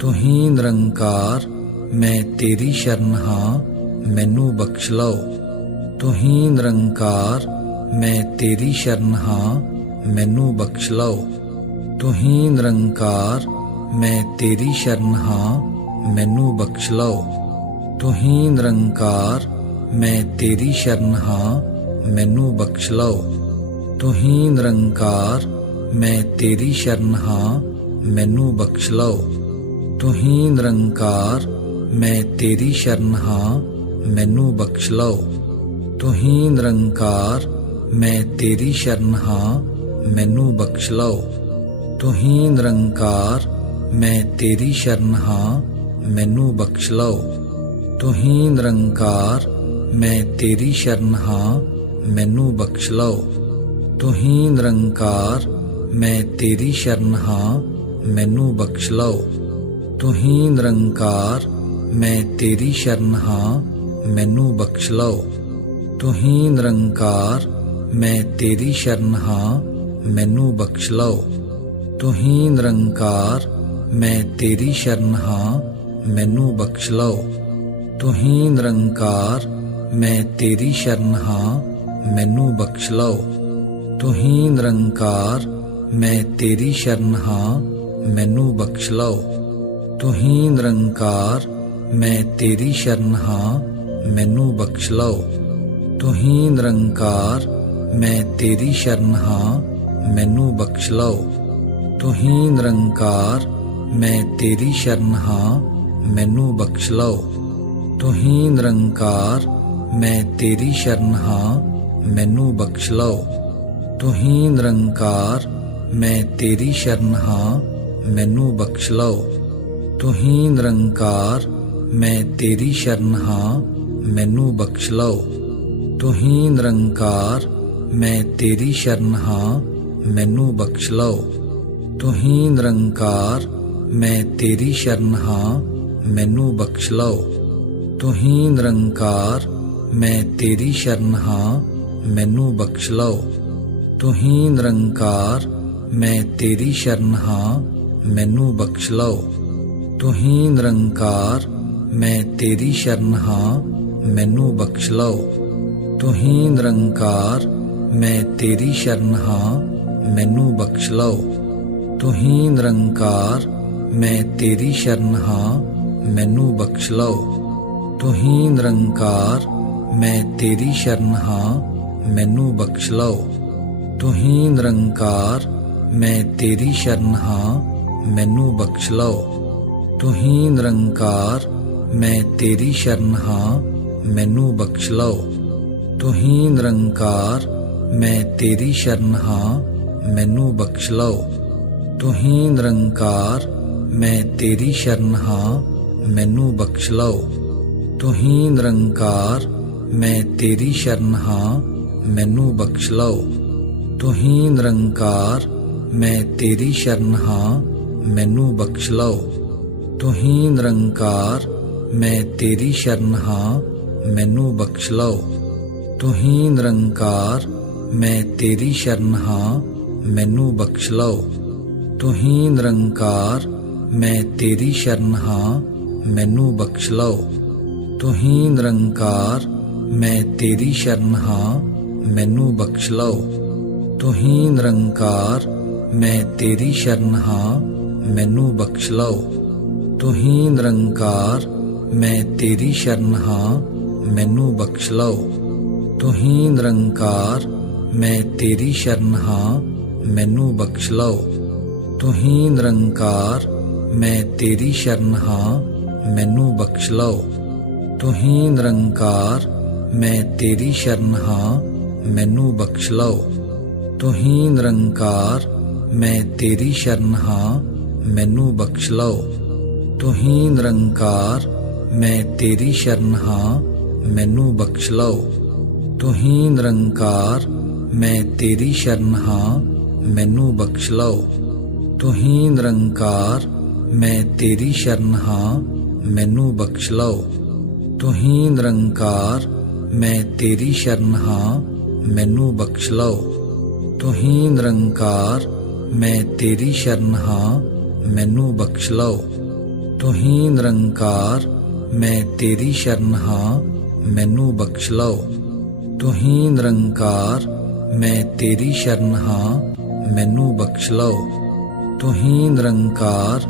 तुहीं निरंकार मैं तेरी शरण हाँ मैनू बख्श लओ। तुहीं निरंकार मैं तेरी शरण हाँ मैनू बख्श लओ। तुहीं निरंकार मैं तेरी शरण हाँ मैनू बख्श लओ। तुहीं निरंकार मैं तेरी शरण हाँ मैनू बख्श लओ। तुहीं निरंकार मैं तेरी शरण हाँ मैनू बख्श लओ। तुहीं निरंकार मैं तेरी शरण हाँ मैनू बख्श लओ। तुहीं निरंकार मैं तेरी शरण हाँ मैनू बख्श लओ। तुहीं निरंकार मैं तेरी शरण हाँ मैनू बख्श लओ। तुहीं निरंकार मैं तेरी शरण हाँ मैनू बख्श लओ। तुहीं निरंकार मैं तेरी शरण हाँ मैनू बख्श लओ। तुहीं निरंकार मैं तेरी शरण हाँ मैनू बख्श लओ। तुहीं निरंकार मैं तेरी शरण हाँ मैनू बख्श लओ। तुहीं निरंकार मैं तेरी शरण हाँ मैनू बख्श लओ। तुहीं निरंकार मैं तेरी शरण हाँ मैनू बख्श लओ। तुहीं निरंकार मैं तेरी शरण हाँ मैनू बख्श लओ। तुहीं निरंकार मैं तेरी शरण हाँ मैनू बख्श लओ। तुहीं निरंकार मैं तेरी शरण हाँ मैनू बख्श लओ। तुहीं निरंकार मैं तेरी शरण हाँ मैनू बख्श लओ। तुहीं निरंकार मैं तेरी शरण हाँ मैनू बख्श लओ। तुहीं निरंकार मैं तेरी शरण हाँ मैनू बख्श लओ। तुहीं निरंकार मैं तेरी शरण हाँ मैनू बख्श लओ। तुहीं निरंकार मैं तेरी शरण हाँ मैनू बख्श लओ। तुहीं निरंकार मैं तेरी शरण हाँ मैनू बख्श लओ। तुहीं निरंकार मैं तेरी शरण हाँ मैनू बख्श लओ। तुहीं निरंकार मैं तेरी शरण हाँ मैनू बख्श लओ। तुहीं निरंकार मैं तेरी शरण हाँ मैनू बख्श लओ। तुहीं निरंकार मैं तेरी शरण हाँ मैनू बख्श लओ। तुहीं निरंकार मैं तेरी शरण हाँ मैनू बख्श लओ। तुहीं निरंकार मैं तेरी शरण हाँ मैनू बख्श लओ। तुहीं निरंकार मैं तेरी शरण हाँ मैनू बख्श लओ। तुहीं निरंकार मैं तेरी शरण हाँ मैनू बख्श लओ। तुहीं निरंकार मैं तेरी शरण हाँ मैनू बख्श लओ। तुहीं निरंकार मैं तेरी शरण हाँ मैनू बख्श लओ। तुहीं निरंकार मैं तेरी शरण हाँ मैनू बख्श लओ। तुहीं निरंकार मैं तेरी शरण हाँ मैनू बख्श लओ। तुहीं निरंकार मैं तेरी शरण हाँ मैनू बख्श लओ। तुहीं निरंकार मैं तेरी शरण हाँ मैनू बख्श लओ। तुहीं निरंकार मैं तेरी शरण हाँ मैनू बख्श लओ। तुहीं निरंकार मैं तेरी शरण हाँ मैनू बख्श लओ। तुहीं निरंकार मैं तेरी शरण हाँ मैनू बख्श लओ। तुहीं निरंकार मैं तेरी शरण हाँ मैनू बख्श लओ। तुहीं निरंकार मैं तेरी शरण हाँ मैनू बख्श लओ। तुहीं निरंकार मैं तेरी शरण हाँ मैनू बख्श लओ। तुहीं निरंकार मैं तेरी शरण हाँ मैनू बख्श लओ। तुहीं निरंकार मैं तेरी शरण हाँ मैनू बख्श लओ। तुहीं निरंकार मैं तेरी शरण हाँ मैनू बख्श लओ। तुहीं निरंकार मैं तेरी शरण हाँ मैनू बख्श लओ। तुहीं निरंकार मैं तेरी शरण हाँ मैनू बख्श लओ। तुहीं निरंकार मैं तेरी शरण हाँ मैनू बख्श लओ। तुहीं निरंकार मैं तेरी शरण हाँ मैनू बख्श लओ। तुहीं निरंकार मैं तेरी शरण हाँ मैनू बख्श लओ। तुहीं निरंकार मैं तेरी शरण हाँ मैनू बख्श लओ। तुहीं निरंकार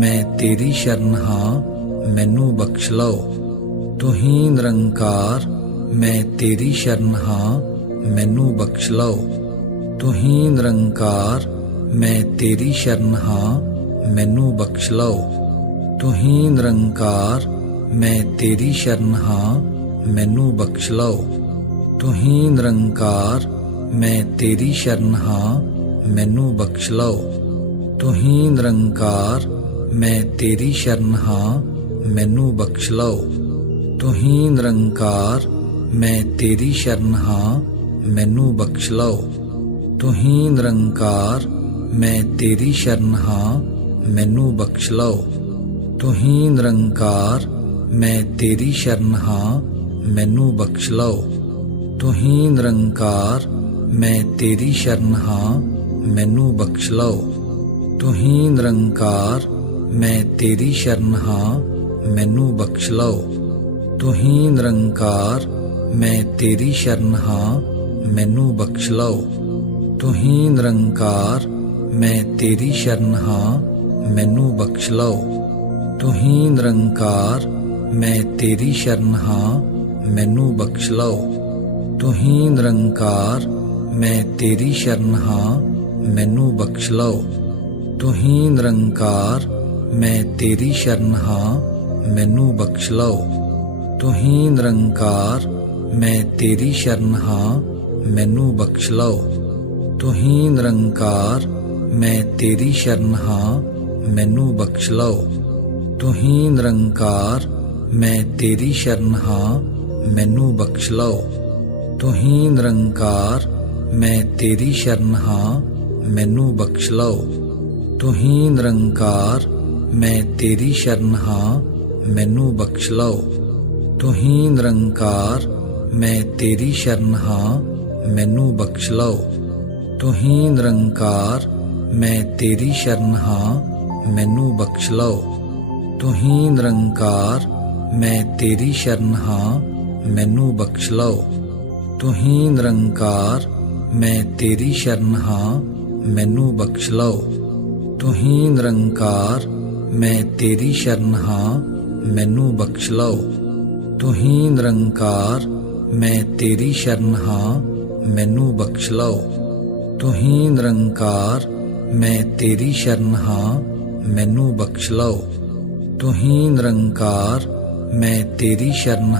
मैं तेरी शरण हाँ मैनू बख्श लओ। तुहीं निरंकार मैं तेरी शरण हाँ मैनू बख्श लओ। तुहीं निरंकार मैं तेरी शरण हाँ मैनू बख्श लओ। तुहीं निरंकार मैं तेरी शरण हाँ मैनू बख्श लओ। तुहीं निरंकार मैं तेरी शरण हाँ मैनू बख्श लओ। तुहीं निरंकार मैं तेरी शरण हाँ मैनू बख्श लओ। तुहीं निरंकार मैं तेरी शरण हाँ मैनू बख्श लओ। तुहीं निरंकार मैं तेरी शरण हाँ मैनू बख्श लओ। तुहीं निरंकार मैं तेरी शरण हाँ मैनू बख्श लओ। तुहीं निरंकार मैं तेरी शरण हाँ मैनू बख्श लओ। तुहीं निरंकार मैं तेरी शरण हाँ मैनू बख्श लओ। तुहीं निरंकार मैं तेरी शरण हाँ मैनू बख्श लओ। तुहीं निरंकार मैं तेरी शरण हाँ मैनू बख्श लओ। तुहीं निरंकार मैं तेरी शरण हाँ मैनू बख्श लओ। तुहीं निरंकार मैं तेरी शरण हाँ मैनू बख्श लओ। तुहीं निरंकार मैं तेरी शरण हाँ मैनू बख्श लओ। तुहीं निरंकार मैं तेरी शरण हाँ मैनू बख्श लओ। तुहीं निरंकार मैं तेरी शरण हाँ मैनू बख्श लओ। तुहीं निरंकार मैं तेरी शरण हाँ मैनू बख्श लओ। तुहीं निरंकार मैं तेरी शरण हाँ मैनू बख्श लओ। तुहीं निरंकार मैं तेरी शरण हाँ मैनू बख्श लओ। तुहीं निरंकार मैं तेरी शरण हाँ मैनू बख्श लओ। तुहीं निरंकार मैं तेरी शरण हाँ मैनू बख्श लओ। तुहीं निरंकार मैं तेरी शरण हाँ मैनू बख्श लओ। तुहीं निरंकार मैं तेरी शरण हाँ मैनू बख्श लओ। तुहीं निरंकार मैं तेरी शरण हाँ मैनू बख्श लओ। तुहीं निरंकार मैं तेरी शरण हाँ मैनू बख्श लओ। तुहीं निरंकार मैं तेरी शरण हाँ मैनू बख्श लओ। तुहीं निरंकार मैं तेरी शरण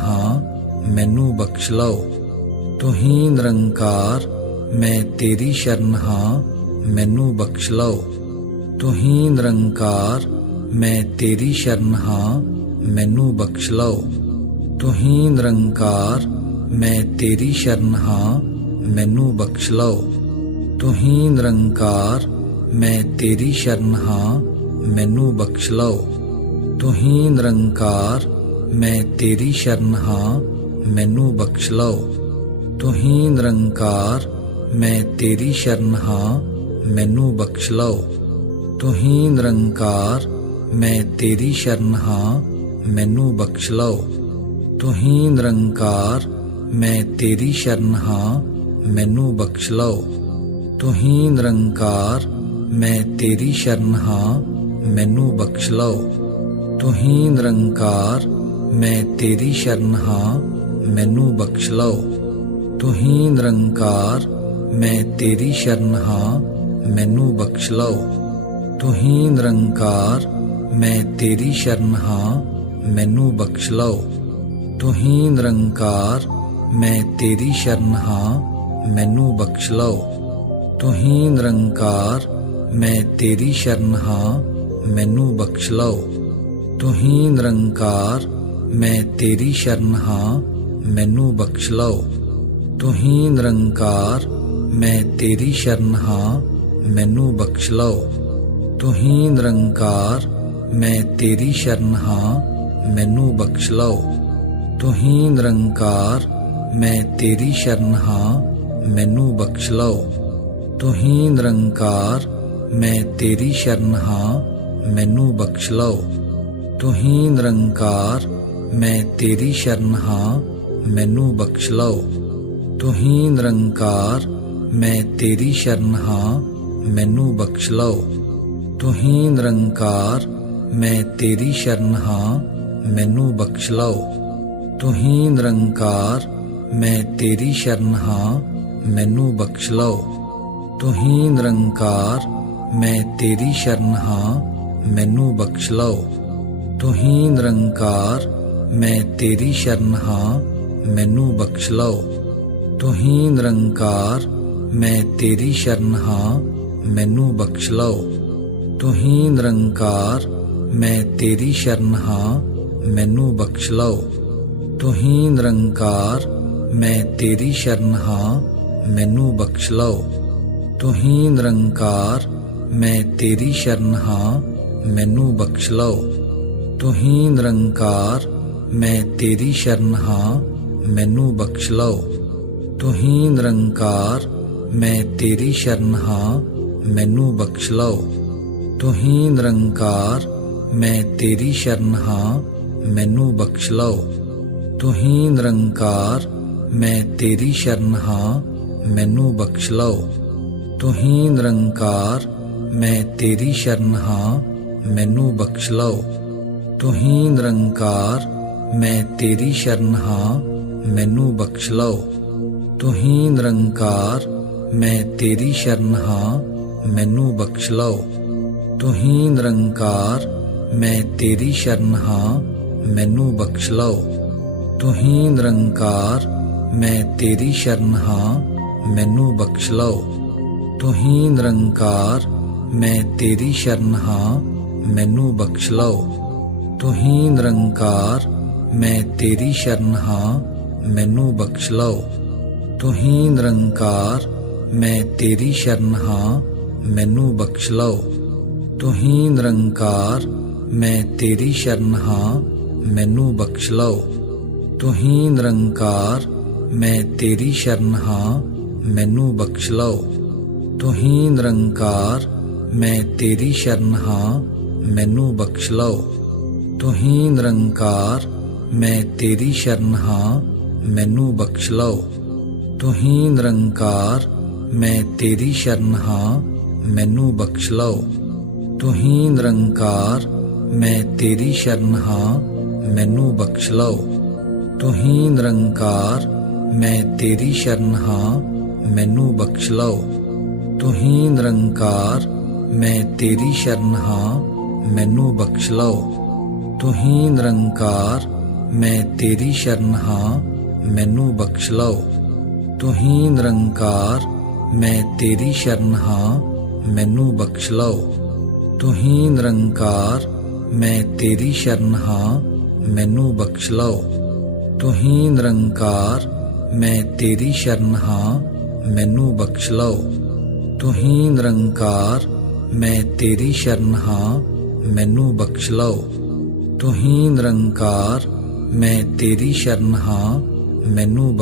हाँ मैनू बख्श लओ। तुहीं निरंकार मैं तेरी शरण हाँ मैनू बख्श लओ। तुहीं निरंकार मैं तेरी शरण हाँ मैनू बख्श लओ। तुहीं निरंकार मैं तेरी शरण हाँ मैनू बख्श लओ। तुहीं निरंकार मैं तेरी शरण हाँ मैनू बख्श लओ। तुहीं निरंकार मैं तेरी शरण हाँ मैनू बख्श लओ। तुहीं निरंकार मैं तेरी शरण हाँ मैनू बख्श लओ। तुहीं निरंकार मैं तेरी शरण हाँ मैनू बख्श लओ। तुहीं निरंकार मैं तेरी शरण हाँ मैनू बख्श लओ। तुहीं निरंकार मैं तेरी शरण हाँ मैनू बख्श लओ। तुहीं निरंकार मैं तेरी शरण हाँ मैनू बख्श लओ। तुहीं निरंकार मैं तेरी शरण हाँ मैनू बख्श लओ। तुहीं निरंकार मैं तेरी शरण हाँ मैनू बख्श लओ। तुहीं निरंकार मैं तेरी शरण हाँ मैनू बख्श लओ। तुहीं निरंकार मैं तेरी शरण हाँ मैनू बख्श लओ। तुहीं निरंकार मैं तेरी शरण हाँ मैनू बख्श लओ। तुहीं निरंकार मैं तेरी शरण हाँ मैनू बख्श लओ। तुहीं निरंकार मैं तेरी शरण हाँ मैनू बख्श लओ। तुहीं निरंकार मैं तेरी शरण हाँ मैनू बख्श लओ। तुहीं निरंकार मैं तेरी शरण हाँ मैनू बख्श लओ। ਤੂੰ ਹੀ ਨਿਰੰਕਾਰ ਮੈਂ ਤੇਰੀ ਸ਼ਰਨ ਹਾਂ ਮੈਨੂੰ ਬਖਸ਼ ਲਓ। ਤੂੰ ਹੀ ਨਿਰੰਕਾਰ ਮੈਂ ਤੇਰੀ ਸ਼ਰਨ ਹਾਂ ਮੈਨੂੰ ਬਖਸ਼ ਲਓ। ਤੂੰ ਹੀ ਨਿਰੰਕਾਰ ਮੈਂ ਤੇਰੀ ਸ਼ਰਨ ਹਾਂ ਮੈਨੂੰ ਬਖਸ਼ ਲਓ। ਤੂੰ ਹੀ ਨਿਰੰਕਾਰ ਮੈਂ ਤੇਰੀ ਸ਼ਰਨ ਹਾਂ ਮੈਨੂੰ ਬਖਸ਼ ਲਓ। ਤੂੰ ਹੀ ਨਿਰੰਕਾਰ ਮੈਂ ਤੇਰੀ ਸ਼ਰਨ ਹਾਂ ਮੈਨੂੰ ਬਖਸ਼ ਲਓ। ਤੂੰ ਹੀ ਨਿਰੰਕਾਰ ਮੈਂ ਤੇਰੀ ਸ਼ਰਨ ਹਾਂ ਮੈਨੂੰ ਬਖਸ਼ ਲਓ। ਤੂੰ ਹੀ ਨਿਰੰਕਾਰ ਮੈਂ ਤੇਰੀ ਸ਼ਰਨ ਹਾਂ ਮੈਨੂੰ ਬਖਸ਼ ਲਓ। ਤੂੰ ਹੀ ਨਿਰੰਕਾਰ ਮੈਂ ਤੇਰੀ ਸ਼ਰਨ ਹਾਂ ਮੈਨੂੰ ਬਖਸ਼ ਲਓ। ਤੂੰ ਹੀ ਨਿਰੰਕਾਰ ਮੈਂ ਤੇਰੀ ਸ਼ਰਨ ਹਾਂ ਮੈਨੂੰ ਬਖਸ਼ ਲਓ। ਤੂੰ ਹੀ ਨਿਰੰਕਾਰ ਮੈਂ ਤੇਰੀ ਸ਼ਰਨ ਹਾਂ ਮੈਨੂੰ ਬਖਸ਼ ਲਓ। ਤੂੰ ਹੀ ਨਿਰੰਕਾਰ ਮੈਂ ਤੇਰੀ ਸ਼ਰਨ ਹਾਂ ਮੈਨੂੰ ਬਖਸ਼ ਲਓ। ਤੂੰ ਹੀ ਨਿਰੰਕਾਰ ਮੈਂ ਤੇਰੀ ਸ਼ਰਨ ਹਾਂ ਮੈਨੂੰ ਬਖਸ਼ ਲਓ। ਤੂੰ ਹੀ ਨਿਰੰਕਾਰ ਮੈਂ ਤੇਰੀ ਸ਼ਰਨ ਹਾਂ ਮੈਨੂੰ ਬਖਸ਼ ਲਓ। ਤੂੰ ਹੀ ਨਿਰੰਕਾਰ ਮੈਂ ਤੇਰੀ ਸ਼ਰਨ ਹਾਂ ਮੈਨੂੰ ਬਖਸ਼ ਲਓ। ਤੂੰ ਹੀ ਨਿਰੰਕਾਰ ਮੈਂ ਤੇਰੀ ਸ਼ਰਨ ਹਾਂ ਮੈਨੂੰ ਬਖਸ਼ ਲਓ। ਤੂੰ ਹੀ ਨਿਰੰਕਾਰ ਮੈਂ ਤੇਰੀ ਸ਼ਰਨ ਹਾਂ ਮੈਨੂੰ ਬਖਸ਼ ਲਓ। ਤੂੰ ਹੀ ਨਿਰੰਕਾਰ ਮੈਂ ਤੇਰੀ ਸ਼ਰਨ ਹਾਂ ਮੈਨੂੰ ਬਖਸ਼ ਲਓ। ਤੂੰ ਹੀ ਨਿਰੰਕਾਰ ਮੈਂ ਤੇਰੀ ਸ਼ਰਨ ਹਾਂ ਮੈਨੂੰ ਬਖਸ਼ ਲਓ। ਤੂੰ ਹੀ ਨਿਰੰਕਾਰ ਮੈਂ ਤੇਰੀ ਸ਼ਰਨ ਹਾਂ ਮੈਨੂੰ ਬਖਸ਼ ਲਓ। ਤੂੰ ਹੀ ਨਿਰੰਕਾਰ ਮੈਂ ਤੇਰੀ ਸ਼ਰਨ ਹਾਂ ਮੈਨੂੰ ਬਖਸ਼ ਲਓ। ਤੂੰ ਹੀ ਨਿਰੰਕਾਰ ਮੈਂ ਤੇਰੀ ਸ਼ਰਨ ਹਾਂ ਮੈਨੂੰ ਬਖਸ਼ ਲਓ। ਤੂੰ ਹੀ ਨਿਰੰਕਾਰ ਮੈਂ ਤੇਰੀ ਸ਼ਰਨ ਹਾਂ ਮੈਨੂੰ ਬਖਸ਼ ਲਓ। ਤੂੰ ਹੀ ਨਿਰੰਕਾਰ ਮੈਂ ਤੇਰੀ ਸ਼ਰਨ ਹਾਂ ਮੈਨੂੰ ਬਖਸ਼ ਲਓ। ਤੂੰ ਹੀ ਨਿਰੰਕਾਰ ਮੈਂ ਤੇਰੀ ਸ਼ਰਨ ਹਾਂ ਮੈਨੂੰ ਬਖਸ਼ ਲਓ। ਤੂੰ ਹੀ ਨਿਰੰਕਾਰ ਮੈਂ ਤੇਰੀ ਸ਼ਰਨ ਹਾਂ ਮੈਨੂੰ ਬਖਸ਼ ਲਓ। ਤੂੰ ਹੀ ਨਿਰੰਕਾਰ ਮੈਂ ਤੇਰੀ ਸ਼ਰਨ ਹਾਂ ਮੈਨੂੰ ਬਖਸ਼ ਲਓ। ਤੂੰ ਹੀ ਨਿਰੰਕਾਰ ਮੈਂ ਤੇਰੀ ਸ਼ਰਨ ਹਾਂ ਮੈਨੂੰ ਬਖਸ਼ ਲਓ। ਤੂੰ ਹੀ ਨਿਰੰਕਾਰ ਮੈਂ ਤੇਰੀ ਸ਼ਰਨ ਹਾਂ ਮੈਨੂੰ ਬਖਸ਼ ਲਓ। ਤੂੰ ਹੀ ਨਿਰੰਕਾਰ ਮੈਂ ਤੇਰੀ ਸ਼ਰਨ ਹਾਂ ਮੈਨੂੰ ਬਖਸ਼ ਲਓ। ਤੂੰ ਹੀ ਨਿਰੰਕਾਰ ਮੈਂ ਤੇਰੀ ਸ਼ਰਨ ਹਾਂ ਮੈਨੂੰ ਬਖਸ਼ ਲਓ। ਤੂੰ ਹੀ ਨਿਰੰਕਾਰ ਮੈਂ ਤੇਰੀ ਸ਼ਰਨ ਹਾਂ ਮੈਨੂੰ ਬਖਸ਼ ਲਓ। ਤੂੰ ਹੀ ਨਿਰੰਕਾਰ ਮੈਂ ਤੇਰੀ ਸ਼ਰਨ ਹਾਂ ਮੈਨੂੰ ਬਖਸ਼ ਲਓ। ਤੂੰ ਹੀ ਨਿਰੰਕਾਰ ਮੈਂ ਤੇਰੀ ਸ਼ਰਨ ਹਾਂ ਮੈਨੂੰ ਬਖਸ਼ ਲਓ। ਤੂੰ ਹੀ ਨਿਰੰਕਾਰ ਮੈਂ ਤੇਰੀ ਸ਼ਰਨ ਹਾਂ ਮੈਨੂੰ ਬਖਸ਼ ਲਓ। ਤੂੰ ਹੀ ਨਿਰੰਕਾਰ ਮੈਂ ਤੇਰੀ ਸ਼ਰਨ ਹਾਂ ਮੈਨੂੰ ਬਖਸ਼ ਲਓ। ਤੂੰ ਹੀ ਨਿਰੰਕਾਰ ਮੈਂ ਤੇਰੀ ਸ਼ਰਨ ਹਾਂ ਮੈਨੂੰ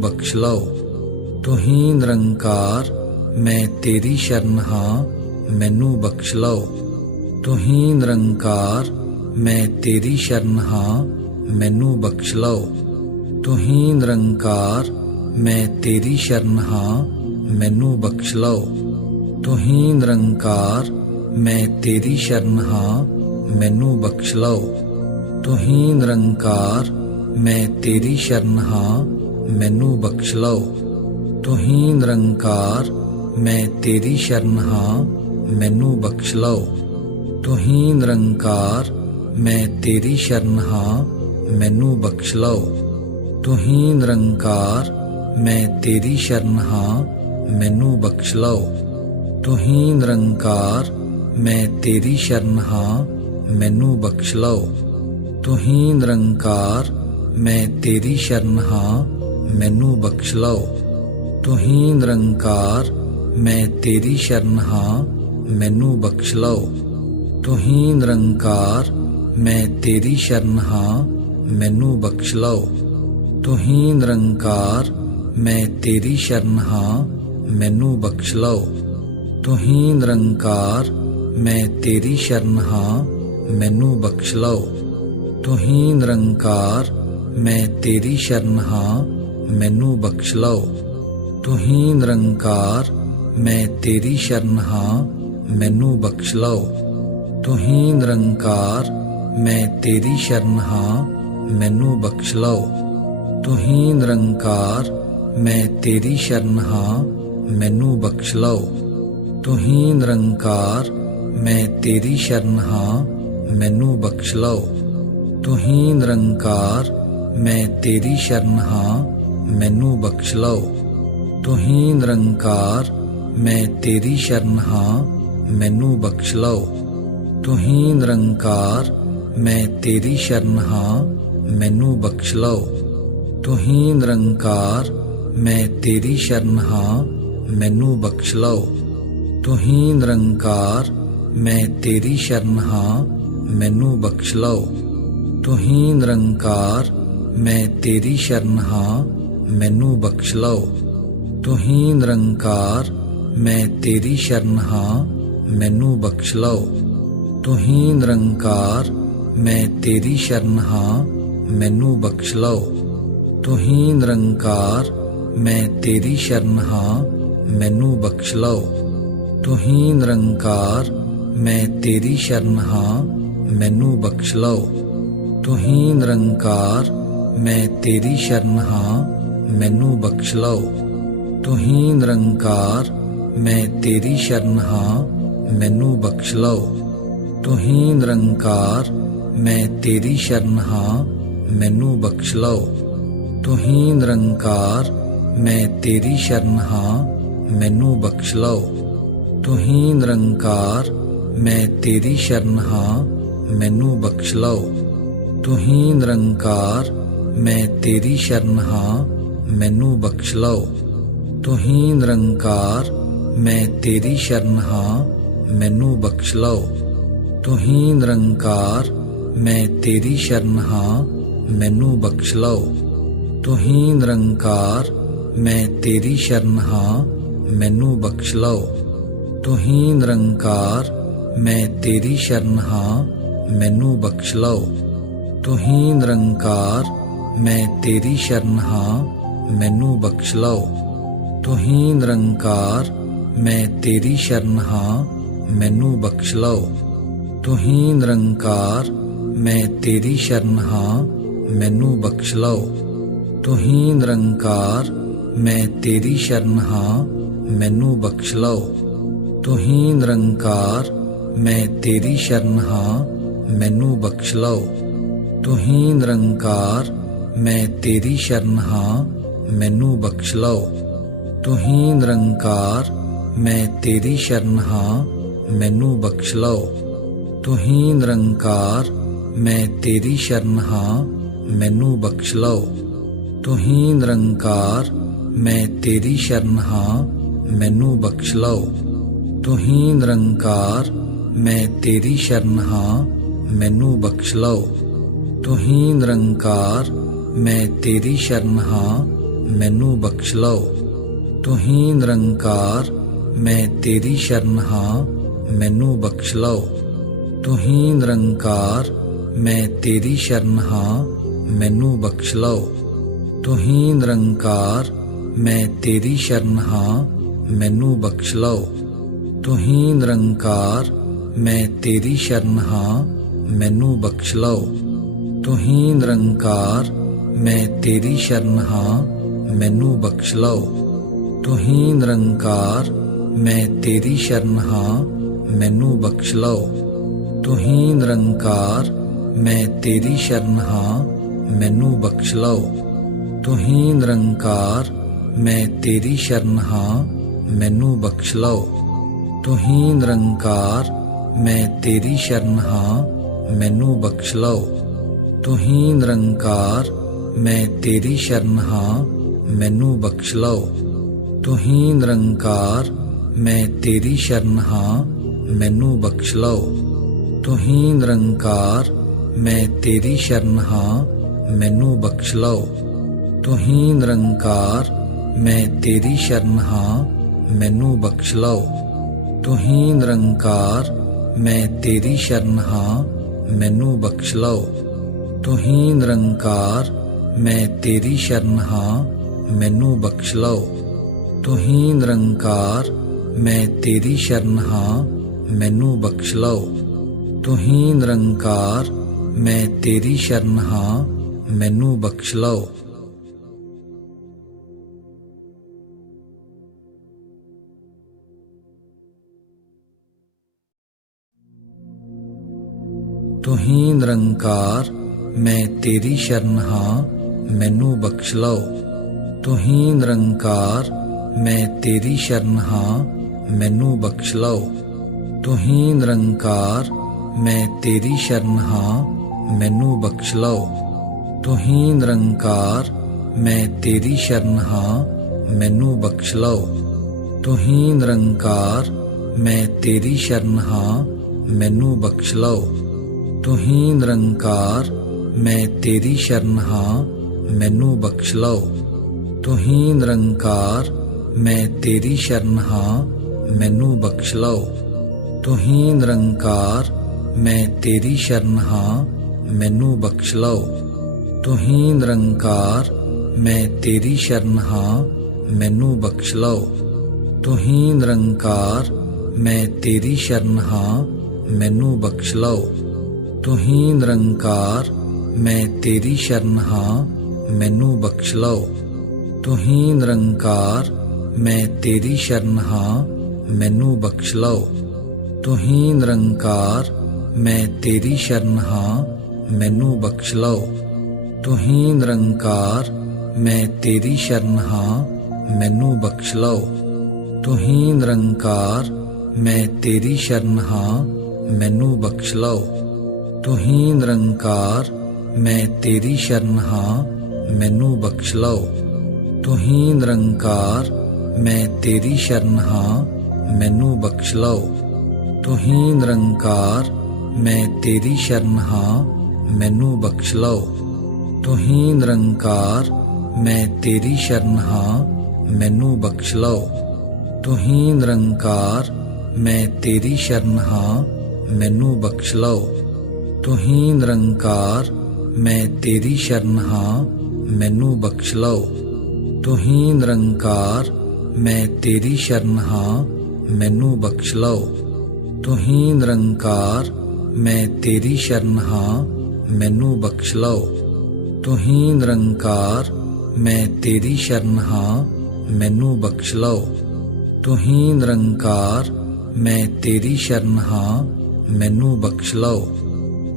ਬਖਸ਼ ਲਓ। ਤੂੰ ਹੀ ਨਿਰੰਕਾਰ ਮੈਂ ਤੇਰੀ ਸ਼ਰਨ ਹਾਂ ਮੈਨੂੰ ਬਖਸ਼ ਲਓ। ਤੂੰ ਹੀ ਨਿਰੰਕਾਰ ਮੈਂ ਤੇਰੀ ਸ਼ਰਨ ਹਾਂ ਮੈਨੂੰ ਬਖਸ਼ ਲਓ। ਤੂੰ ਹੀ ਨਿਰੰਕਾਰ ਮੈਂ ਤੇਰੀ ਸ਼ਰਨ ਹਾਂ ਮੈਨੂੰ ਬਖਸ਼ ਲਓ। ਤੂੰ ਹੀ ਨਿਰੰਕਾਰ ਮੈਂ ਤੇਰੀ ਸ਼ਰਨ ਹਾਂ ਮੈਨੂੰ ਬਖਸ਼ ਲਓ। ਤੂੰ ਹੀ ਨਿਰੰਕਾਰ ਮੈਂ ਤੇਰੀ ਸ਼ਰਨ ਹਾਂ ਮੈਨੂੰ ਬਖਸ਼ ਲਓ। ਤੂੰ ਹੀ ਨਿਰੰਕਾਰ ਮੈਂ ਤੇਰੀ ਸ਼ਰਨ ਹਾਂ ਮੈਨੂੰ ਬਖਸ਼ ਲਓ। ਤੂੰ ਹੀ ਨਿਰੰਕਾਰ ਮੈਂ ਤੇਰੀ ਸ਼ਰਨ ਹਾਂ ਮੈਨੂੰ ਬਖਸ਼ ਲਓ। ਤੂੰ ਹੀ ਨਿਰੰਕਾਰ ਮੈਂ ਤੇਰੀ ਸ਼ਰਨ ਹਾਂ ਮੈਨੂੰ ਬਖਸ਼ ਲਓ। ਤੂੰ ਹੀ ਨਿਰੰਕਾਰ ਮੈਂ ਤੇਰੀ ਸ਼ਰਨ ਹਾਂ ਮੈਨੂੰ ਬਖਸ਼ ਲਓ। ਤੂੰ ਹੀ ਨਿਰੰਕਾਰ ਮੈਂ ਤੇਰੀ ਸ਼ਰਨ ਹਾਂ ਮੈਨੂੰ ਬਖਸ਼ ਲਓ। ਤੂੰ ਹੀ ਨਿਰੰਕਾਰ ਮੈਂ ਤੇਰੀ ਸ਼ਰਨ ਹਾਂ ਮੈਨੂੰ ਬਖਸ਼ ਲਓ। ਤੂੰ ਹੀ ਨਿਰੰਕਾਰ ਮੈਂ ਤੇਰੀ ਸ਼ਰਨ ਹਾਂ ਮੈਨੂੰ ਬਖਸ਼ ਲਓ। ਤੂੰ ਹੀ ਨਿਰੰਕਾਰ ਮੈਂ ਤੇਰੀ ਸ਼ਰਨ ਹਾਂ ਮੈਨੂੰ ਬਖਸ਼ ਲਓ। ਤੂੰ ਹੀ ਨਿਰੰਕਾਰ ਮੈਂ ਤੇਰੀ ਸ਼ਰਨ ਹਾਂ ਮੈਨੂੰ ਬਖਸ਼ ਲਓ। ਤੂੰ ਹੀ ਨਿਰੰਕਾਰ ਮੈਂ ਤੇਰੀ ਸ਼ਰਨ ਹਾਂ ਮੈਨੂੰ ਬਖਸ਼ ਲਓ। ਤੂੰ ਹੀ ਨਿਰੰਕਾਰ ਮੈਂ ਤੇਰੀ ਸ਼ਰਨ ਹਾਂ ਮੈਨੂੰ ਬਖਸ਼ ਲਓ। ਤੂੰ ਹੀ ਨਿਰੰਕਾਰ ਮੈਂ ਤੇਰੀ ਸ਼ਰਨ ਹਾਂ ਮੈਨੂੰ ਬਖਸ਼ ਲਓ। ਤੂੰ ਹੀ ਨਿਰੰਕਾਰ ਮੈਂ ਤੇਰੀ ਸ਼ਰਨ ਹਾਂ ਮੈਨੂੰ ਬਖਸ਼ ਲਓ। ਤੂੰ ਹੀ ਨਿਰੰਕਾਰ ਮੈਂ ਤੇਰੀ ਸ਼ਰਨ ਹਾਂ ਮੈਨੂੰ ਬਖਸ਼ ਲਓ। ਤੂੰ ਹੀ ਨਿਰੰਕਾਰ ਮੈਂ ਤੇਰੀ ਸ਼ਰਨ ਹਾਂ ਮੈਨੂੰ ਬਖਸ਼ ਲਓ। ਤੂੰ ਹੀ ਨਿਰੰਕਾਰ ਮੈਂ ਤੇਰੀ ਸ਼ਰਨ ਹਾਂ ਮੈਨੂੰ ਬਖਸ਼ ਲਓ। ਤੂੰ ਹੀ ਨਿਰੰਕਾਰ ਮੈਂ ਤੇਰੀ ਸ਼ਰਨ ਹਾਂ ਮੈਨੂੰ ਬਖਸ਼ ਲਓ। ਤੂੰ ਹੀ ਨਿਰੰਕਾਰ ਮੈਂ ਤੇਰੀ ਸ਼ਰਨ ਹਾਂ ਮੈਨੂੰ ਬਖਸ਼ ਲਓ। ਤੂੰ ਹੀ ਨਿਰੰਕਾਰ ਮੈਂ ਤੇਰੀ ਸ਼ਰਨ ਹਾਂ ਮੈਨੂੰ ਬਖਸ਼ ਲਓ। ਤੂੰ ਹੀ ਨਿਰੰਕਾਰ ਮੈਂ ਤੇਰੀ ਸ਼ਰਨ ਹਾਂ ਮੈਨੂੰ ਬਖਸ਼ ਲਓ। ਤੂੰ ਹੀ ਨਿਰੰਕਾਰ ਮੈਂ ਤੇਰੀ ਸ਼ਰਨ ਹਾਂ ਮੈਨੂੰ ਬਖਸ਼ ਲਓ। ਤੂੰ ਹੀ ਨਿਰੰਕਾਰ ਮੈਂ ਤੇਰੀ ਸ਼ਰਨ ਹਾਂ ਮੈਨੂੰ ਬਖਸ਼ ਲਓ। ਤੂੰ ਹੀ ਨਿਰੰਕਾਰ ਮੈਂ ਤੇਰੀ ਸ਼ਰਨ ਹਾਂ ਮੈਨੂੰ ਬਖਸ਼ ਲਓ। ਤੂੰ ਹੀ ਨਿਰੰਕਾਰ ਮੈਂ ਤੇਰੀ ਸ਼ਰਨ ਹਾਂ ਮੈਨੂੰ ਬਖਸ਼ ਲਓ। ਤੂੰ ਹੀ ਨਿਰੰਕਾਰ ਮੈਂ ਤੇਰੀ ਸ਼ਰਨ ਹਾਂ ਮੈਨੂੰ ਬਖਸ਼ ਲਓ। ਤੂੰ ਹੀ ਨਿਰੰਕਾਰ ਮੈਂ ਤੇਰੀ ਸ਼ਰਨ ਹਾਂ ਮੈਨੂੰ ਬਖਸ਼ ਲਓ। ਤੂੰ ਹੀ ਨਿਰੰਕਾਰ ਮੈਂ ਤੇਰੀ ਸ਼ਰਨ ਹਾਂ ਮੈਨੂੰ ਬਖਸ਼ ਲਓ। ਤੂੰ ਹੀ ਨਿਰੰਕਾਰ ਮੈਂ ਤੇਰੀ ਸ਼ਰਨ ਹਾਂ ਮੈਨੂੰ ਬਖਸ਼ ਲਓ। ਤੂੰ ਹੀ ਨਿਰੰਕਾਰ ਮੈਂ ਤੇਰੀ ਸ਼ਰਨ ਹਾਂ ਮੈਨੂੰ ਬਖਸ਼ ਲਓ। ਤੂੰ ਹੀ ਨਿਰੰਕਾਰ ਮੈਂ ਤੇਰੀ ਸ਼ਰਨ ਹਾਂ ਮੈਨੂੰ ਬਖਸ਼ ਲਓ। ਤੂੰ ਹੀ ਨਿਰੰਕਾਰ ਮੈਂ ਤੇਰੀ ਸ਼ਰਨ ਹਾਂ ਮੈਨੂੰ ਬਖਸ਼ ਲਓ। ਤੂੰ ਹੀ ਨਿਰੰਕਾਰ ਮੈਂ ਤੇਰੀ ਸ਼ਰਨ ਹਾਂ ਮੈਨੂੰ ਬਖਸ਼ ਲਓ। ਤੂੰ ਹੀ ਨਿਰੰਕਾਰ ਮੈਂ ਤੇਰੀ ਸ਼ਰਨ ਹਾਂ ਮੈਨੂੰ ਬਖਸ਼ ਲਓ। ਤੂੰ ਹੀ ਨਿਰੰਕਾਰ ਮੈਂ ਤੇਰੀ ਸ਼ਰਨ ਹਾਂ ਮੈਨੂੰ ਬਖਸ਼ ਲਓ। ਤੂੰ ਹੀ ਨਿਰੰਕਾਰ ਮੈਂ ਤੇਰੀ ਸ਼ਰਨ ਹਾਂ ਮੈਨੂੰ ਬਖਸ਼ ਲਓ। ਤੂੰ ਹੀ ਨਿਰੰਕਾਰ ਮੈਂ ਤੇਰੀ ਸ਼ਰਨ ਹਾਂ ਮੈਨੂੰ ਬਖਸ਼ ਲਓ। ਤੂੰ ਹੀ ਨਿਰੰਕਾਰ ਮੈਂ ਤੇਰੀ ਸ਼ਰਨ ਹਾਂ ਮੈਨੂੰ ਬਖਸ਼ ਲਓ। ਤੂੰ ਹੀ ਨਿਰੰਕਾਰ ਮੈਂ ਤੇਰੀ ਸ਼ਰਨ ਹਾਂ ਮੈਨੂੰ ਬਖਸ਼ ਲਓ। ਤੂੰ ਹੀ ਨਿਰੰਕਾਰ ਮੈਂ ਤੇਰੀ ਸ਼ਰਨ ਹਾਂ ਮੈਨੂੰ ਬਖਸ਼ ਲਓ। ਤੂੰ ਹੀ ਨਿਰੰਕਾਰ ਮੈਂ ਤੇਰੀ ਸ਼ਰਨ ਹਾਂ ਮੈਨੂੰ ਬਖਸ਼ ਲਓ। ਤੂੰ ਹੀ ਨਿਰੰਕਾਰ ਮੈਂ ਤੇਰੀ ਸ਼ਰਨ ਹਾਂ ਮੈਨੂੰ ਬਖਸ਼ ਲਓ। ਤੂੰ ਹੀ ਨਿਰੰਕਾਰ ਮੈਂ ਤੇਰੀ ਸ਼ਰਨ ਹਾਂ ਮੈਨੂੰ ਬਖਸ਼ ਲਓ। ਤੂੰ ਹੀ ਨਿਰੰਕਾਰ ਮੈਂ ਤੇਰੀ ਸ਼ਰਨ ਹਾਂ ਮੈਨੂੰ ਬਖਸ਼ ਲਓ। ਤੂੰ ਹੀ ਨਿਰੰਕਾਰ ਮੈਂ ਤੇਰੀ ਸ਼ਰਨ ਹਾਂ ਮੈਨੂੰ ਬਖਸ਼ ਲਓ। ਤੂੰ ਹੀ ਨਿਰੰਕਾਰ ਮੈਂ ਤੇਰੀ ਸ਼ਰਨ ਹਾਂ ਮੈਨੂੰ ਬਖਸ਼ ਲਓ। ਤੂੰ ਹੀ ਨਿਰੰਕਾਰ ਮੈਂ ਤੇਰੀ ਸ਼ਰਨ ਹਾਂ ਮੈਨੂੰ ਬਖਸ਼ ਲਓ। ਤੂੰ ਹੀ ਨਿਰੰਕਾਰ ਮੈਂ ਤੇਰੀ ਸ਼ਰਨ ਹਾਂ ਮੈਨੂੰ ਬਖਸ਼ ਲਓ। ਤੂੰ ਹੀ ਨਿਰੰਕਾਰ ਮੈਂ ਤੇਰੀ ਸ਼ਰਨ ਹਾਂ ਮੈਨੂੰ ਬਖਸ਼ ਲਓ। ਤੂੰ ਹੀ ਨਿਰੰਕਾਰ ਮੈਂ ਤੇਰੀ ਸ਼ਰਨ ਹਾਂ ਮੈਨੂੰ ਬਖਸ਼ ਲਓ। ਤੂੰ ਹੀ ਨਿਰੰਕਾਰ ਮੈਂ ਤੇਰੀ ਸ਼ਰਨ ਹਾਂ ਮੈਨੂੰ ਬਖਸ਼ ਲਓ। ਤੂੰ ਹੀ ਨਿਰੰਕਾਰ ਮੈਂ ਤੇਰੀ ਸ਼ਰਨ ਹਾਂ ਮੈਨੂੰ ਬਖਸ਼ ਲਓ। ਤੂੰ ਹੀ ਨਿਰੰਕਾਰ ਮੈਂ ਤੇਰੀ ਸ਼ਰਨ ਹਾਂ ਮੈਨੂੰ ਬਖਸ਼ ਲਓ। ਤੂੰ ਹੀ ਨਿਰੰਕਾਰ ਮੈਂ ਤੇਰੀ ਸ਼ਰਨ ਹਾਂ ਮੈਨੂੰ ਬਖਸ਼ ਲਓ। ਤੂੰ ਹੀ ਨਿਰੰਕਾਰ ਮੈਂ ਤੇਰੀ ਸ਼ਰਨ ਹਾਂ ਮੈਨੂੰ ਬਖਸ਼ ਲਓ। ਤੂੰ ਹੀ ਨਿਰੰਕਾਰ ਮੈਂ ਤੇਰੀ ਸ਼ਰਨ ਹਾਂ ਮੈਨੂੰ ਬਖਸ਼ ਲਓ। ਤੂੰ ਹੀ ਨਿਰੰਕਾਰ ਮੈਂ ਤੇਰੀ ਸ਼ਰਨ ਹਾਂ ਮੈਨੂੰ ਬਖਸ਼ ਲਓ। ਤੂੰ ਹੀ ਨਿਰੰਕਾਰ ਮੈਂ ਤੇਰੀ ਸ਼ਰਨ ਹਾਂ ਮੈਨੂੰ ਬਖਸ਼ ਲਓ। ਤੂੰ ਹੀ ਨਿਰੰਕਾਰ ਮੈਂ ਤੇਰੀ ਸ਼ਰਨ ਹਾਂ ਮੈਨੂੰ ਬਖਸ਼ ਲਓ। ਤੂੰ ਹੀ ਨਿਰੰਕਾਰ ਮੈਂ ਤੇਰੀ ਸ਼ਰਨ ਹਾਂ ਮੈਨੂੰ ਬਖਸ਼ ਲਓ। ਤੂੰ ਹੀ ਨਿਰੰਕਾਰ ਮੈਂ ਤੇਰੀ ਸ਼ਰਨ ਹਾਂ ਮੈਨੂੰ ਬਖਸ਼ ਲਓ। ਤੂੰ ਹੀ ਨਿਰੰਕਾਰ ਮੈਂ ਤੇਰੀ ਸ਼ਰਨ ਹਾਂ ਮੈਨੂੰ ਬਖਸ਼ ਲਓ। ਤੂੰ ਹੀ ਨਿਰੰਕਾਰ ਮੈਂ ਤੇਰੀ ਸ਼ਰਨ ਹਾਂ ਮੈਨੂੰ ਬਖਸ਼ ਲਓ। ਤੂੰ ਹੀ ਨਿਰੰਕਾਰ ਮੈਂ ਤੇਰੀ ਸ਼ਰਨ ਹਾਂ ਮੈਨੂੰ ਬਖਸ਼ ਲਓ। ਤੂੰ ਹੀ ਨਿਰੰਕਾਰ ਮੈਂ ਤੇਰੀ ਸ਼ਰਨ ਹਾਂ ਮੈਨੂੰ ਬਖਸ਼ ਲਓ। ਤੂੰ ਹੀ ਨਿਰੰਕਾਰ ਮੈਂ ਤੇਰੀ ਸ਼ਰਨ ਹਾਂ ਮੈਨੂੰ ਬਖਸ਼ ਲਓ। ਤੂੰ ਹੀ ਨਿਰੰਕਾਰ ਮੈਂ ਤੇਰੀ ਸ਼ਰਨ ਹਾਂ ਮੈਨੂੰ ਬਖਸ਼ ਲਓ। ਤੂੰ ਹੀ ਨਿਰੰਕਾਰ ਮੈਂ ਤੇਰੀ ਸ਼ਰਨ ਹਾਂ ਮੈਨੂੰ ਬਖਸ਼ ਲਓ। ਤੂੰ ਹੀ ਨਿਰੰਕਾਰ ਮੈਂ ਤੇਰੀ ਸ਼ਰਨ ਹਾਂ ਮੈਨੂੰ ਬਖਸ਼ ਲਓ। ਤੂੰ ਹੀ ਨਿਰੰਕਾਰ ਮੈਂ ਤੇਰੀ ਸ਼ਰਨ ਹਾਂ ਮੈਨੂੰ ਬਖਸ਼ ਲਓ। ਤੂੰ ਹੀ ਨਿਰੰਕਾਰ ਮੈਂ ਤੇਰੀ ਸ਼ਰਨ ਹਾਂ ਮੈਨੂੰ ਬਖਸ਼ ਲਓ। ਤੂੰ ਹੀ ਨਿਰੰਕਾਰ ਮੈਂ ਤੇਰੀ ਸ਼ਰਨ ਹਾਂ ਮੈਨੂੰ ਬਖਸ਼ ਲਓ। ਤੂੰ ਹੀ ਨਿਰੰਕਾਰ ਮੈਂ ਤੇਰੀ ਸ਼ਰਨ ਹਾਂ ਮੈਨੂੰ ਬਖਸ਼ ਲਓ। ਤੂੰ ਹੀ ਨਿਰੰਕਾਰ ਮੈਂ ਤੇਰੀ ਸ਼ਰਨ ਹਾਂ ਮੈਨੂੰ ਬਖਸ਼ ਲਓ। ਤੂੰ ਹੀ ਨਿਰੰਕਾਰ ਮੈਂ ਤੇਰੀ ਸ਼ਰਨ ਹਾਂ ਮੈਨੂੰ ਬਖਸ਼ ਲਓ। ਤੂੰ ਹੀ ਨਿਰੰਕਾਰ ਮੈਂ ਤੇਰੀ ਸ਼ਰਨ ਹਾਂ ਮੈਨੂੰ ਬਖਸ਼ ਲਓ। ਤੂੰ ਹੀ ਨਿਰੰਕਾਰ ਮੈਂ ਤੇਰੀ ਸ਼ਰਨ ਹਾਂ ਮੈਨੂੰ ਬਖਸ਼ ਲਓ। ਤੂੰ ਹੀ ਨਿਰੰਕਾਰ ਮੈਂ ਤੇਰੀ ਸ਼ਰਨ ਹਾਂ ਮੈਨੂੰ ਬਖਸ਼ ਲਓ। ਤੂੰ ਹੀ ਨਿਰੰਕਾਰ ਮੈਂ ਤੇਰੀ ਸ਼ਰਨ ਹਾਂ ਮੈਨੂੰ ਬਖਸ਼ ਲਓ। ਤੂੰ ਹੀ ਨਿਰੰਕਾਰ ਮੈਂ ਤੇਰੀ ਸ਼ਰਨ ਹਾਂ ਮੈਨੂੰ ਬਖਸ਼ ਲਓ। ਤੂੰ ਹੀ ਨਿਰੰਕਾਰ ਮੈਂ ਤੇਰੀ ਸ਼ਰਨ ਹਾਂ ਮੈਨੂੰ ਬਖਸ਼ ਲਓ। ਤੂੰ ਹੀ ਨਿਰੰਕਾਰ ਮੈਂ ਤੇਰੀ ਸ਼ਰਨ ਹਾਂ ਮੈਨੂੰ ਬਖਸ਼ ਲਓ। ਤੂੰ ਹੀ ਨਿਰੰਕਾਰ ਮੈਂ ਤੇਰੀ ਸ਼ਰਨ ਹਾਂ ਮੈਨੂੰ ਬਖਸ਼ ਲਓ। ਤੂੰ ਹੀ ਨਿਰੰਕਾਰ ਮੈਂ ਤੇਰੀ ਸ਼ਰਨ ਹਾਂ ਮੈਨੂੰ ਬਖਸ਼ ਲਓ। ਤੂੰ ਹੀ ਨਿਰੰਕਾਰ ਮੈਂ ਤੇਰੀ ਸ਼ਰਨ ਹਾਂ ਮੈਨੂੰ ਬਖਸ਼ ਲਓ। ਤੂੰ ਹੀ ਨਿਰੰਕਾਰ ਮੈਂ ਤੇਰੀ ਸ਼ਰਨ ਹਾਂ ਮੈਨੂੰ ਬਖਸ਼ ਲਓ। ਤੂੰ ਹੀ ਨਿਰੰਕਾਰ ਮੈਂ ਤੇਰੀ ਸ਼ਰਨ ਹਾਂ ਮੈਨੂੰ ਬਖਸ਼ ਲਓ। ਤੂੰ ਹੀ ਨਿਰੰਕਾਰ ਮੈਂ ਤੇਰੀ ਸ਼ਰਨ ਹਾਂ ਮੈਨੂੰ ਬਖਸ਼ ਲਓ। ਤੂੰ ਹੀ ਨਿਰੰਕਾਰ ਮੈਂ ਤੇਰੀ ਸ਼ਰਨ ਹਾਂ ਮੈਨੂੰ ਬਖਸ਼ ਲਓ।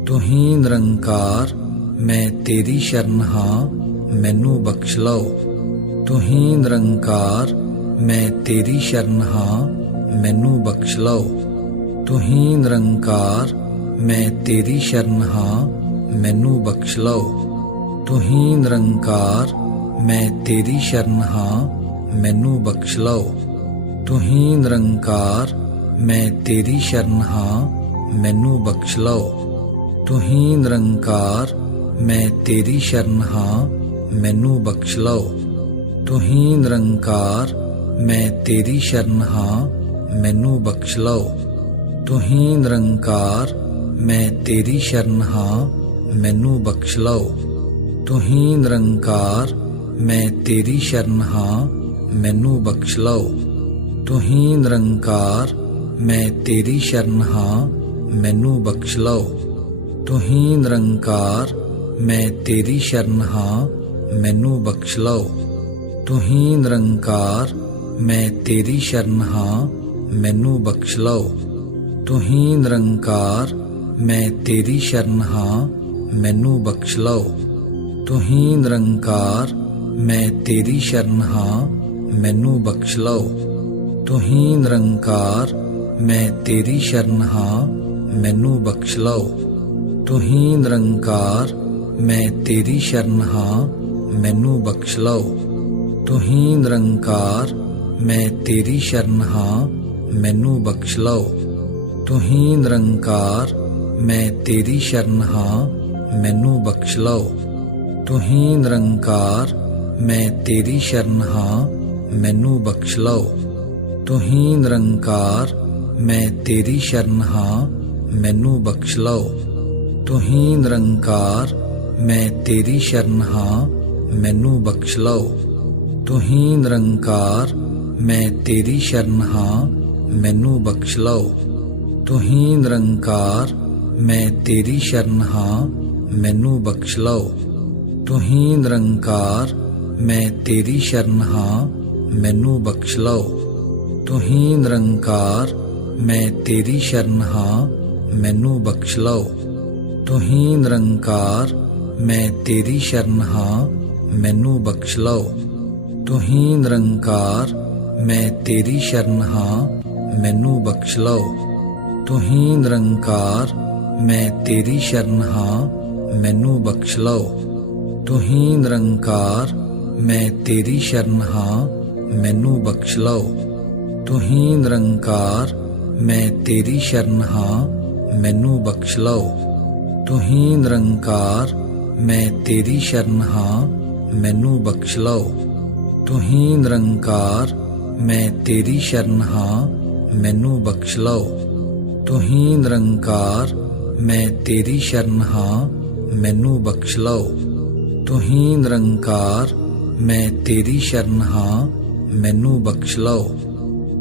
ਤੂੰ ਹੀ ਨਿਰੰਕਾਰ ਮੈਂ ਤੇਰੀ ਸ਼ਰਨ ਹਾਂ ਮੈਨੂੰ ਬਖਸ਼ ਲਓ। ਤੂੰ ਹੀ ਨਿਰੰਕਾਰ ਮੈਂ ਤੇਰੀ ਸ਼ਰਨ ਹਾਂ ਮੈਨੂੰ ਬਖਸ਼ ਲਓ। ਤੂੰ ਹੀ ਨਿਰੰਕਾਰ ਮੈਂ ਤੇਰੀ ਸ਼ਰਨ ਹਾਂ ਮੈਨੂੰ ਬਖਸ਼ ਲਓ। ਤੂੰ ਹੀ ਨਿਰੰਕਾਰ ਮੈਂ ਤੇਰੀ ਸ਼ਰਨ ਹਾਂ ਮੈਨੂੰ ਬਖਸ਼ ਲਓ। ਤੂੰ ਹੀ ਨਿਰੰਕਾਰ ਮੈਂ ਤੇਰੀ ਸ਼ਰਨ ਹਾਂ ਮੈਨੂੰ ਬਖਸ਼ ਲਓ। ਤੂੰ ਹੀ ਨਿਰੰਕਾਰ ਮੈਂ ਤੇਰੀ ਸ਼ਰਨ ਹਾਂ ਮੈਨੂੰ ਬਖਸ਼ ਲਓ। ਤੂੰ ਹੀ ਨਿਰੰਕਾਰ ਮੈਂ ਤੇਰੀ ਸ਼ਰਨ ਹਾਂ ਮੈਨੂੰ ਬਖਸ਼ ਲਓ। ਤੂੰ ਹੀ ਨਿਰੰਕਾਰ ਮੈਂ ਤੇਰੀ ਸ਼ਰਨ ਹਾਂ ਮੈਨੂੰ ਬਖਸ਼ ਲਓ। ਤੂੰ ਹੀ ਨਿਰੰਕਾਰ ਮੈਂ ਤੇਰੀ ਸ਼ਰਨ ਹਾਂ ਮੈਨੂੰ ਬਖਸ਼ ਲਓ। ਤੂੰ ਹੀ ਨਿਰੰਕਾਰ ਮੈਂ ਤੇਰੀ ਸ਼ਰਨ ਹਾਂ ਮੈਨੂੰ ਬਖਸ਼ ਲਓ। ਤੂੰ ਹੀ ਨਿਰੰਕਾਰ ਮੈਂ ਤੇਰੀ ਸ਼ਰਨ ਹਾਂ ਮੈਨੂੰ ਬਖਸ਼ ਲਓ। ਤੂੰ ਹੀ ਨਿਰੰਕਾਰ ਮੈਂ ਤੇਰੀ ਸ਼ਰਨ ਹਾਂ ਮੈਨੂੰ ਬਖਸ਼ ਲਓ। ਤੂੰ ਹੀ ਨਿਰੰਕਾਰ ਮੈਂ ਤੇਰੀ ਸ਼ਰਨ ਹਾਂ ਮੈਨੂੰ ਬਖਸ਼ ਲਓ। ਤੂੰ ਹੀ ਨਿਰੰਕਾਰ ਮੈਂ ਤੇਰੀ ਸ਼ਰਨ ਹਾਂ ਮੈਨੂੰ ਬਖਸ਼ ਲਓ। ਤੂੰ ਹੀ ਨਿਰੰਕਾਰ ਮੈਂ ਤੇਰੀ ਸ਼ਰਨ ਹਾਂ ਮੈਨੂੰ ਬਖਸ਼ ਲਓ। ਤੂੰ ਹੀ ਨਿਰੰਕਾਰ ਮੈਂ ਤੇਰੀ ਸ਼ਰਨ ਹਾਂ ਮੈਨੂੰ ਬਖਸ਼ ਲਓ। ਤੂੰ ਹੀ ਨਿਰੰਕਾਰ ਮੈਂ ਤੇਰੀ ਸ਼ਰਨ ਹਾਂ ਮੈਨੂੰ ਬਖਸ਼ ਲਓ। ਤੂੰ ਹੀ ਨਿਰੰਕਾਰ ਮੈਂ ਤੇਰੀ ਸ਼ਰਨ ਹਾਂ ਮੈਨੂੰ ਬਖਸ਼ ਲਓ। ਤੂੰ ਹੀ ਨਿਰੰਕਾਰ ਮੈਂ ਤੇਰੀ ਸ਼ਰਨ ਹਾਂ ਮੈਨੂੰ ਬਖਸ਼ ਲਓ। ਤੂੰ ਹੀ ਨਿਰੰਕਾਰ ਮੈਂ ਤੇਰੀ ਸ਼ਰਨ ਹਾਂ, ਮੈਨੂੰ ਬਖਸ਼ ਲਓ। ਤੂੰ ਹੀ ਨਿਰੰਕਾਰ, ਮੈਂ ਤੇਰੀ ਸ਼ਰਨ ਹਾਂ, ਮੈਨੂੰ ਬਖਸ਼ ਲਓ। ਤੂੰ ਹੀ ਨਿਰੰਕਾਰ, ਮੈਂ ਤੇਰੀ ਸ਼ਰਨ ਹਾਂ, ਮੈਨੂੰ ਬਖਸ਼ ਲਓ। ਤੂੰ ਹੀ ਨਿਰੰਕਾਰ, ਮੈਂ ਤੇਰੀ ਸ਼ਰਨ ਹਾਂ, ਮੈਨੂੰ ਬਖਸ਼ ਲਓ। ਤੂੰ ਹੀ ਨਿਰੰਕਾਰ, ਮੈਂ ਤੇਰੀ ਸ਼ਰਨ ਹਾਂ, ਮੈਨੂੰ ਬਖਸ਼ ਲਓ। ਤੂੰ ਹੀ ਨਿਰੰਕਾਰ, ਮੈਂ ਤੇਰੀ ਸ਼ਰਨ ਹਾਂ, ਮੈਨੂੰ ਬਖਸ਼ ਲਓ। ਤੂੰ ਹੀ ਨਿਰੰਕਾਰ, ਮੈਂ ਤੇਰੀ ਸ਼ਰਨ ਹਾਂ, ਮੈਨੂੰ ਬਖਸ਼ ਲਓ। ਤੂੰ ਹੀ ਨਿਰੰਕਾਰ, ਮੈਂ ਤੇਰੀ ਸ਼ਰਨ ਹਾਂ, ਮੈਨੂੰ ਬਖਸ਼ ਲਓ। ਤੂੰ ਹੀ ਨਿਰੰਕਾਰ, ਮੈਂ ਤੇਰੀ ਸ਼ਰਨ ਹਾਂ, ਮੈਨੂੰ ਬਖਸ਼ ਲਓ। ਤੂੰ ਹੀ ਨਿਰੰਕਾਰ, ਮੈਂ ਤੇਰੀ ਸ਼ਰਨ ਹਾਂ, ਮੈਨੂੰ ਬਖਸ਼ ਲਓ। ਤੂੰ ਹੀ ਨਿਰੰਕਾਰ, ਮੈਂ ਤੇਰੀ ਸ਼ਰਨ ਹਾਂ, ਮੈਨੂੰ ਬਖਸ਼ ਲਓ। ਤੂੰ ਹੀ ਨਿਰੰਕਾਰ, ਮੈਂ ਤੇਰੀ ਸ਼ਰਨ ਹਾਂ, ਮੈਨੂੰ ਬਖਸ਼ ਲਓ। ਤੂੰ ਹੀ ਨਿਰੰਕਾਰ, ਮੈਂ ਤੇਰੀ ਸ਼ਰਨ ਹਾਂ, ਮੈਨੂੰ ਬਖਸ਼ ਲਓ। ਤੂੰ ਹੀ ਨਿਰੰਕਾਰ, ਮੈਂ ਤੇਰੀ ਸ਼ਰਨ ਹਾਂ, ਮੈਨੂੰ ਬਖਸ਼ ਲਓ।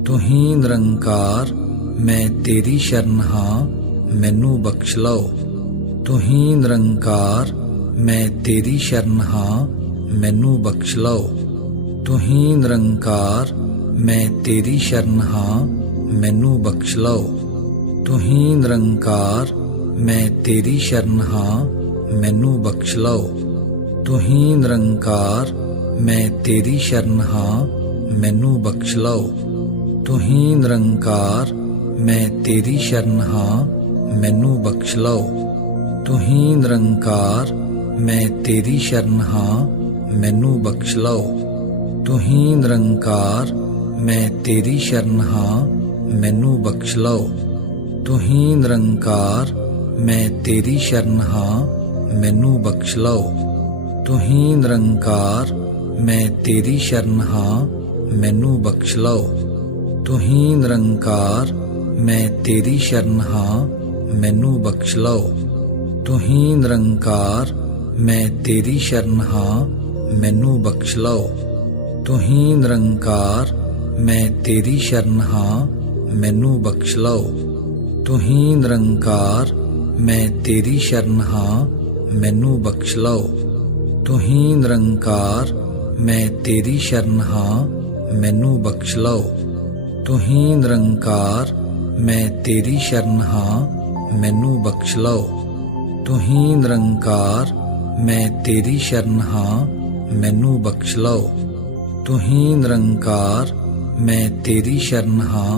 ਤੂੰ ਹੀ ਨਿਰੰਕਾਰ, ਮੈਂ ਤੇਰੀ ਸ਼ਰਨ ਹਾਂ, ਮੈਨੂੰ ਬਖਸ਼ ਲਓ। ਤੂੰ ਹੀ ਨਿਰੰਕਾਰ, ਮੈਂ ਤੇਰੀ ਸ਼ਰਨ ਹਾਂ, ਮੈਨੂੰ ਬਖਸ਼ ਲਓ। ਤੂੰ ਹੀ ਨਿਰੰਕਾਰ, ਮੈਂ ਤੇਰੀ ਸ਼ਰਨ ਹਾਂ, ਮੈਨੂੰ ਬਖਸ਼ ਲਓ। ਤੂੰ ਹੀ ਨਿਰੰਕਾਰ, ਮੈਂ ਤੇਰੀ ਸ਼ਰਨ ਹਾਂ, ਮੈਨੂੰ ਬਖਸ਼ ਲਓ। ਤੂੰ ਹੀ ਨਿਰੰਕਾਰ, ਮੈਂ ਤੇਰੀ ਸ਼ਰਨ ਹਾਂ, ਮੈਨੂੰ ਬਖਸ਼ ਲਓ। ਤੂੰ ਹੀ ਨਿਰੰਕਾਰ, ਮੈਂ ਤੇਰੀ ਸ਼ਰਨ ਹਾਂ, ਮੈਨੂੰ ਬਖਸ਼ ਲਓ। ਤੂੰ ਹੀ ਨਿਰੰਕਾਰ, ਮੈਂ ਤੇਰੀ ਸ਼ਰਨ ਹਾਂ, ਮੈਨੂੰ ਬਖਸ਼ ਲਓ। ਤੂੰ ਹੀ ਨਿਰੰਕਾਰ, ਮੈਂ ਤੇਰੀ ਸ਼ਰਨ ਹਾਂ, ਮੈਨੂੰ ਬਖਸ਼ ਲਓ। ਤੂੰ ਹੀ ਨਿਰੰਕਾਰ, ਮੈਂ ਤੇਰੀ ਸ਼ਰਨ ਹਾਂ, ਮੈਨੂੰ ਬਖਸ਼ ਲਓ। ਤੂੰ ਹੀ ਨਿਰੰਕਾਰ, ਮੈਂ ਤੇਰੀ ਸ਼ਰਨ ਹਾਂ, ਮੈਨੂੰ ਬਖਸ਼ ਲਓ। ਤੂੰ ਹੀ ਨਿਰੰਕਾਰ, ਮੈਂ ਤੇਰੀ ਸ਼ਰਨ ਹਾਂ, ਮੈਨੂੰ ਬਖਸ਼ ਲਓ। ਤੂੰ ਹੀ ਨਿਰੰਕਾਰ, ਮੈਂ ਤੇਰੀ ਸ਼ਰਨ ਹਾਂ, ਮੈਨੂੰ ਬਖਸ਼ ਲਓ। ਤੂੰ ਹੀ ਨਿਰੰਕਾਰ, ਮੈਂ ਤੇਰੀ ਸ਼ਰਨ ਹਾਂ, ਮੈਨੂੰ ਬਖਸ਼ ਲਓ। ਤੂੰ ਹੀ ਨਿਰੰਕਾਰ, ਮੈਂ ਤੇਰੀ ਸ਼ਰਨ ਹਾਂ, ਮੈਨੂੰ ਬਖਸ਼ ਲਓ। ਤੂੰ ਹੀ ਨਿਰੰਕਾਰ, ਮੈਂ ਤੇਰੀ ਸ਼ਰਨ ਹਾਂ, ਮੈਨੂੰ ਬਖਸ਼ ਲਓ। ਤੂੰ ਹੀ ਨਿਰੰਕਾਰ, ਮੈਂ ਤੇਰੀ ਸ਼ਰਨ ਹਾਂ, ਮੈਨੂੰ ਬਖਸ਼ ਲਓ। ਤੂੰ ਹੀ ਨਿਰੰਕਾਰ, ਮੈਂ ਤੇਰੀ ਸ਼ਰਨ ਹਾਂ, ਮੈਨੂੰ ਬਖਸ਼ ਲਓ। ਤੂੰ ਹੀ ਨਿਰੰਕਾਰ, ਮੈਂ ਤੇਰੀ ਸ਼ਰਨ ਹਾਂ, ਮੈਨੂੰ ਬਖਸ਼ ਲਓ। ਤੂੰ ਹੀ ਨਿਰੰਕਾਰ, ਮੈਂ ਤੇਰੀ ਸ਼ਰਨ ਹਾਂ,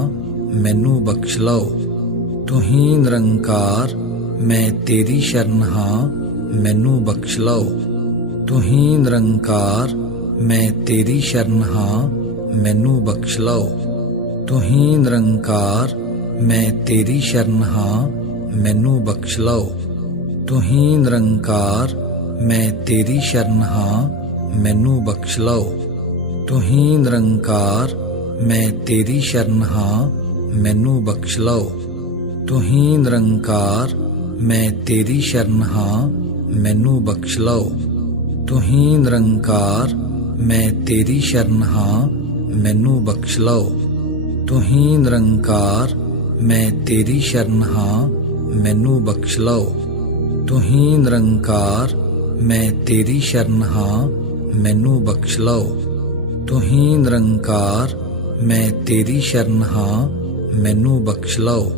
ਮੈਨੂੰ ਬਖਸ਼ ਲਓ। ਤੂੰ ਹੀ ਨਿਰੰਕਾਰ, ਮੈਂ ਤੇਰੀ ਸ਼ਰਨ ਹਾਂ, ਮੈਨੂੰ ਬਖਸ਼ ਲਓ। ਤੂੰ ਹੀ ਨਿਰੰਕਾਰ, ਮੈਂ ਤੇਰੀ ਸ਼ਰਨ ਹਾਂ, ਮੈਨੂੰ ਬਖਸ਼ ਲਓ। ਤੂੰ ਹੀ ਨਿਰੰਕਾਰ, ਮੈਂ ਤੇਰੀ ਸ਼ਰਨ ਹਾਂ, ਮੈਨੂੰ ਬਖਸ਼ ਲਓ। ਤੂੰ ਹੀ ਨਿਰੰਕਾਰ, ਮੈਂ ਤੇਰੀ ਸ਼ਰਨ ਹਾਂ, ਮੈਨੂੰ ਬਖਸ਼ ਲਓ। ਤੂੰ ਹੀ ਨਿਰੰਕਾਰ, ਮੈਂ ਤੇਰੀ ਸ਼ਰਨ ਹਾਂ, ਮੈਨੂੰ ਬਖਸ਼ ਲਓ। ਤੂੰ ਹੀ ਨਿਰੰਕਾਰ, ਮੈਂ ਤੇਰੀ ਸ਼ਰਨ ਹਾਂ, ਮੈਨੂੰ ਬਖਸ਼ ਲਓ। ਤੂੰ ਹੀ ਨਿਰੰਕਾਰ, ਮੈਂ ਤੇਰੀ ਸ਼ਰਨ ਹਾਂ, ਮੈਨੂੰ ਬਖਸ਼ ਲਓ। ਤੂੰ ਹੀ ਨਿਰੰਕਾਰ, ਮੈਂ ਤੇਰੀ ਸ਼ਰਨ ਹਾਂ, ਮੈਨੂੰ ਬਖਸ਼ ਲਓ। ਤੂੰ ਹੀ ਨਿਰੰਕਾਰ, ਮੈਂ ਤੇਰੀ ਸ਼ਰਨ ਹਾਂ, ਮੈਨੂੰ ਬਖਸ਼ ਲਓ।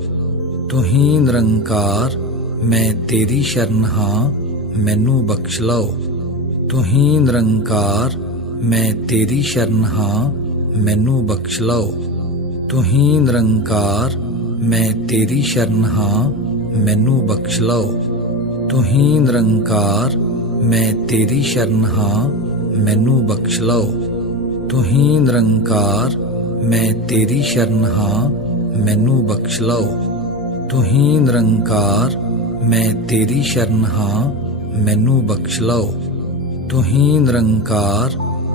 ਤੂੰ ਹੀ ਨਿਰੰਕਾਰ, ਮੈਂ ਤੇਰੀ ਸ਼ਰਨ ਹਾਂ, ਮੈਨੂੰ ਬਖਸ਼ ਲਓ। ਤੂੰ ਹੀ ਨਿਰੰਕਾਰ, ਮੈਂ ਤੇਰੀ ਸ਼ਰਨ ਹਾਂ, ਮੈਨੂੰ ਬਖਸ਼ ਲਓ। ਤੂੰ ਹੀ ਨਿਰੰਕਾਰ, ਮੈਂ ਤੇਰੀ ਸ਼ਰਨ ਹਾਂ, ਮੈਨੂੰ ਬਖਸ਼ ਲਓ। ਤੂੰ ਹੀ ਨਿਰੰਕਾਰ, ਮੈਂ ਤੇਰੀ ਸ਼ਰਨ ਹਾਂ, ਮੈਨੂੰ ਬਖਸ਼ ਲਓ। ਤੂੰ ਹੀ ਨਿਰੰਕਾਰ, ਮੈਂ ਤੇਰੀ ਸ਼ਰਨ ਹਾਂ, ਮੈਨੂੰ ਬਖਸ਼ ਲਓ। ਤੂੰ ਹੀ ਨਿਰੰਕਾਰ, ਮੈਂ ਤੇਰੀ ਸ਼ਰਨ ਹਾਂ, ਮੈਨੂੰ ਬਖਸ਼ ਲਓ। ਤੂੰ ਹੀ ਨਿਰੰਕਾਰ, ਮੈਂ ਤੇਰੀ ਸ਼ਰਨ ਹਾਂ, ਮੈਨੂੰ ਬਖਸ਼ ਲਓ। ਤੂੰ ਹੀ ਨਿਰੰਕਾਰ,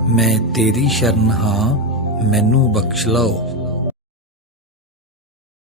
ਮੈਂ ਤੇਰੀ ਸ਼ਰਨ ਹਾਂ, ਮੈਨੂੰ ਬਖਸ਼ ਲਓ।